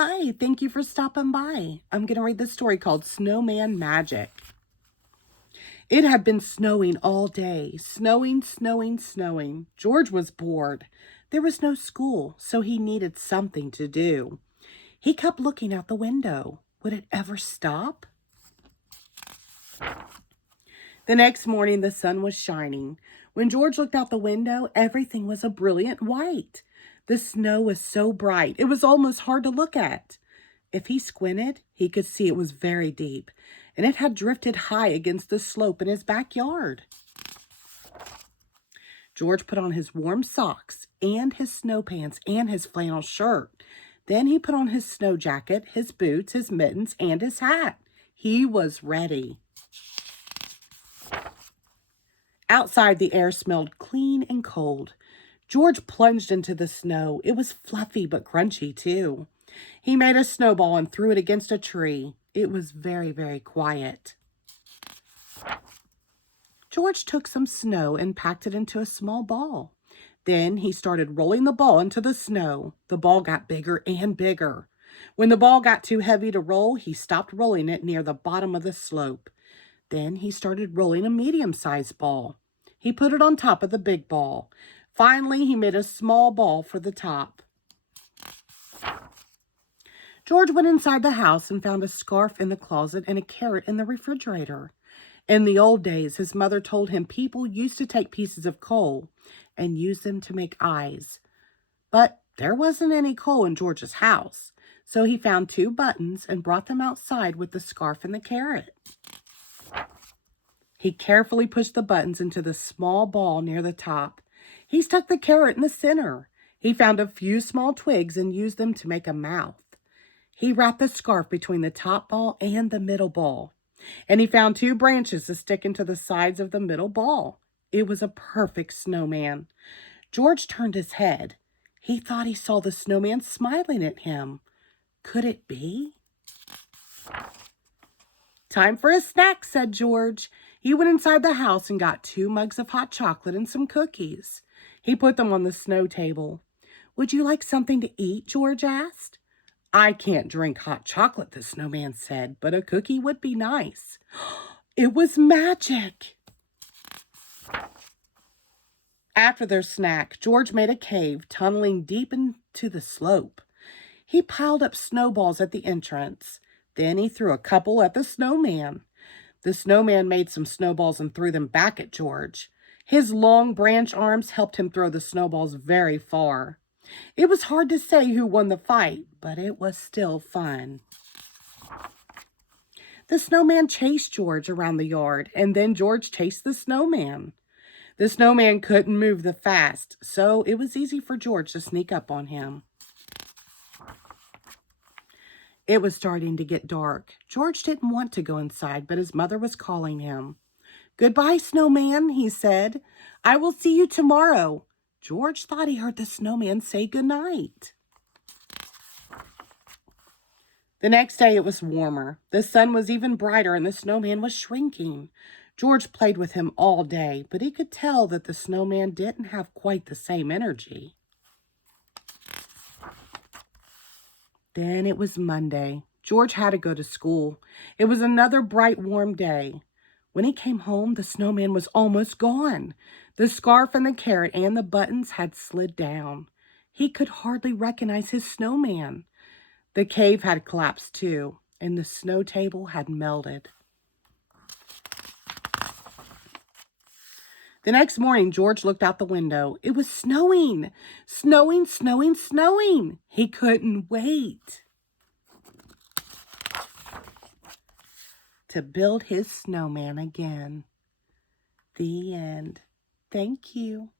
Hi, thank you for stopping by. I'm going to read this story called Snowman Magic. It had been snowing all day. Snowing, snowing, snowing. George was bored. There was no school, so he needed something to do. He kept looking out the window. Would it ever stop? The next morning, the sun was shining. When George looked out the window, everything was a brilliant white. The snow was so bright, it was almost hard to look at. If he squinted, he could see it was very deep, and it had drifted high against the slope in his backyard. George put on his warm socks and his snow pants and his flannel shirt. Then he put on his snow jacket, his boots, his mittens, and his hat. He was ready. Outside, the air smelled clean and cold. George plunged into the snow. It was fluffy but crunchy, too. He made a snowball and threw it against a tree. It was very, very quiet. George took some snow and packed it into a small ball. Then he started rolling the ball into the snow. The ball got bigger and bigger. When the ball got too heavy to roll, he stopped rolling it near the bottom of the slope. Then he started rolling a medium-sized ball. He put it on top of the big ball. Finally, he made a small ball for the top. George went inside the house and found a scarf in the closet and a carrot in the refrigerator. In the old days, his mother told him people used to take pieces of coal and use them to make eyes. But there wasn't any coal in George's house, so he found 2 buttons and brought them outside with the scarf and the carrot. He carefully pushed the buttons into the small ball near the top. He stuck the carrot in the center. He found a few small twigs and used them to make a mouth. He wrapped the scarf between the top ball and the middle ball. And he found 2 branches to stick into the sides of the middle ball. It was a perfect snowman. George turned his head. He thought he saw the snowman smiling at him. Could it be? "Time for a snack," said George. He went inside the house and got 2 mugs of hot chocolate and some cookies. He put them on the snow table. "Would you like something to eat?" George asked. "I can't drink hot chocolate," the snowman said, "but a cookie would be nice." It was magic! After their snack, George made a cave, tunneling deep into the slope. He piled up snowballs at the entrance. Then he threw a couple at the snowman. The snowman made some snowballs and threw them back at George. His long branch arms helped him throw the snowballs very far. It was hard to say who won the fight, but it was still fun. The snowman chased George around the yard, and then George chased the snowman. The snowman couldn't move the fast, so it was easy for George to sneak up on him. It was starting to get dark. George didn't want to go inside, but his mother was calling him. "Goodbye, snowman," he said. "I will see you tomorrow." George thought he heard the snowman say goodnight. The next day it was warmer. The sun was even brighter and the snowman was shrinking. George played with him all day, but he could tell that the snowman didn't have quite the same energy. Then it was Monday. George had to go to school. It was another bright, warm day. When he came home, the snowman was almost gone. The scarf and the carrot and the buttons had slid down. He could hardly recognize his snowman. The cave had collapsed too, and the snow table had melted. The next morning, George looked out the window. It was snowing. Snowing, snowing, snowing. He couldn't wait to build his snowman again. The end. Thank you.